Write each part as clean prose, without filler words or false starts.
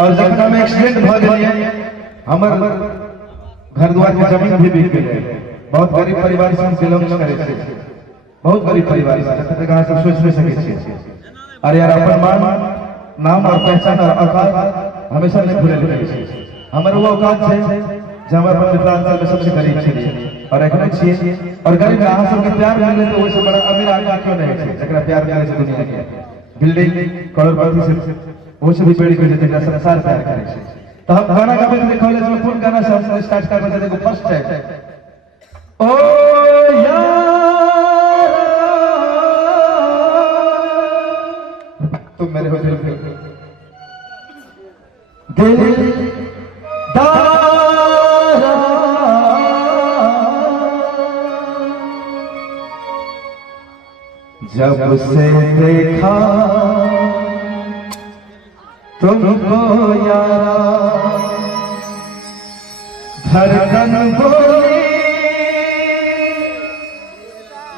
और जखना में एक्सीडेंट भ गए हमर घर द्वार के जमीन भी बिक गए। बहुत गरीब परिवार से हम बिलोंग करे छे, बहुत गरीब परिवार से तक कहां से सोच नहीं सके छे। अरे यार अपन मान नाम और पहचान और औकात हमेशा नहीं भूले रहे छे। हमर वो औकात है जे हमर अपन मित्रांचल में सबसे गरीब छे और एखने छिए और गरीब अहां सब के प्यार मिले तो ओसे बड़ा अमीर आदमी क्यों नहीं छे जकरा प्यार मिले छे दुनिया के बिल्डिंग करोड़पति से ओसे भी बड़ी कोई जकरा संसार प्यार करे छे। तो हम गाना गावे के देखौले जो कौन गाना से हम स्टार्ट करबे से देखो फर्स्ट है ओ यार तुम मेरे हो दिल दारा जब से देखा तुमको यारा धड़कन बोली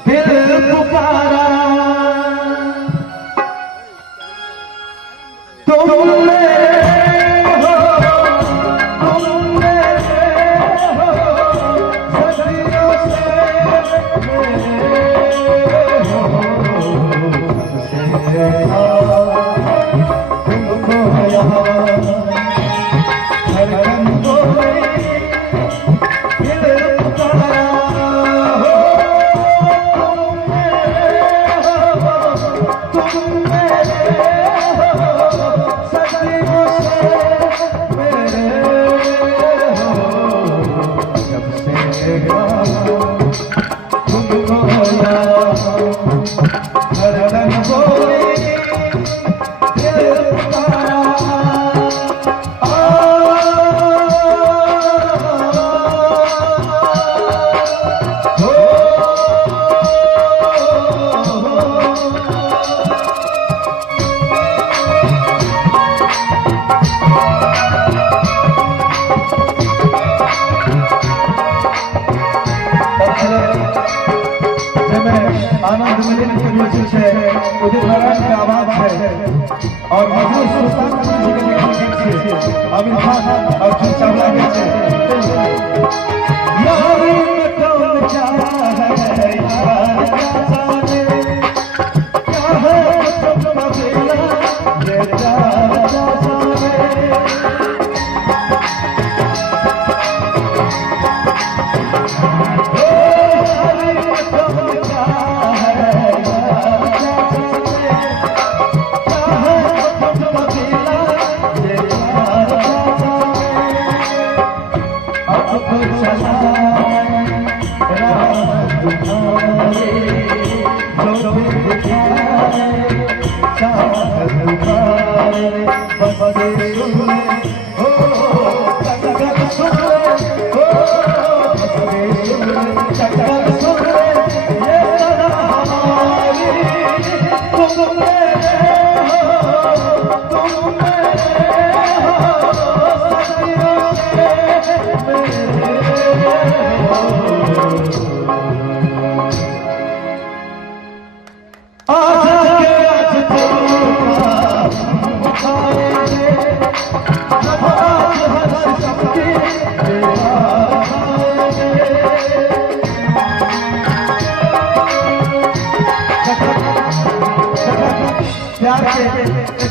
दिल पुकारा तुम आनंद मिलन की कोशिश है, उदित नारायण की आवाज है और मजनू सुल्तान जी के लिखित है आमिर खान और अर्जुन चावला के यार कौन चाहा है यार जाने क्या है तुम मेरा ये जाने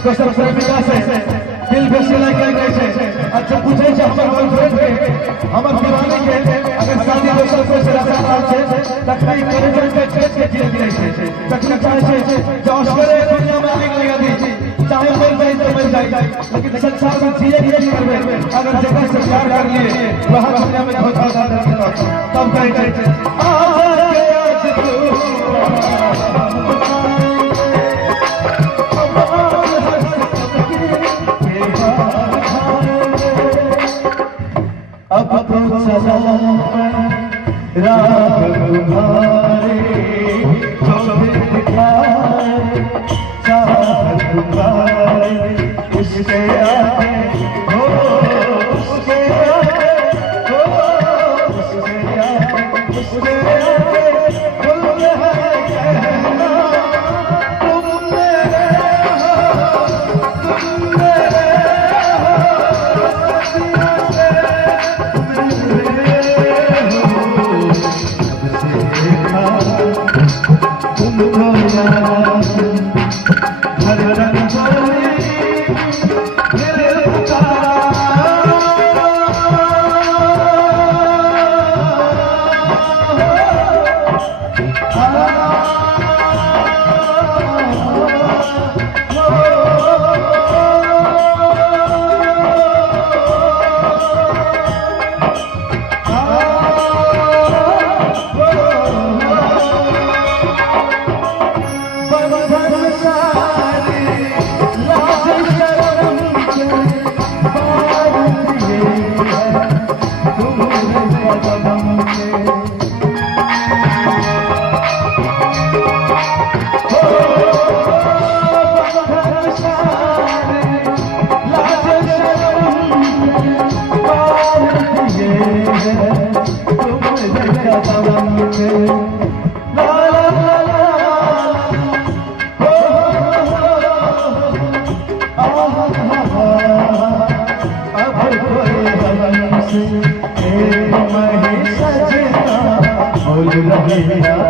क्वेश्चन प्रेमिका से दिल पे सिलाई कर गई है। अच्छा पूछे से हमर गर्लफ्रेंड के हमर दीवानी के अगर शादी दोसर से राजा साल से तकनी करे के चेक के जीत गई है तकनी चाहे से जो ऑस्ट्रेलिया दुनिया में आग लगा दी चाहे मर जाए तो मर जाए लेकिन संसार में जिए नहीं करबे अगर जगह से प्यार कर लिए वहां दुनिया में धोखा देना तब कहे आज तू अब तो सदा राह तुम्हारे जो भी दिखाए चाहत तुम्हारे उसके आगे हो उसके आगे हो उसके आगे उसके आगे खुल है कहना तुम मेरे हो तुम मेरे हो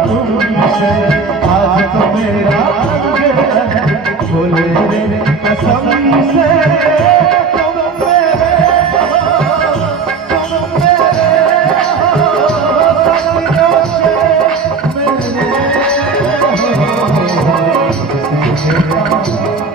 तुमसे आज तो मेरा बोले रे कसम से तुम मेरे हो, मेरे हो।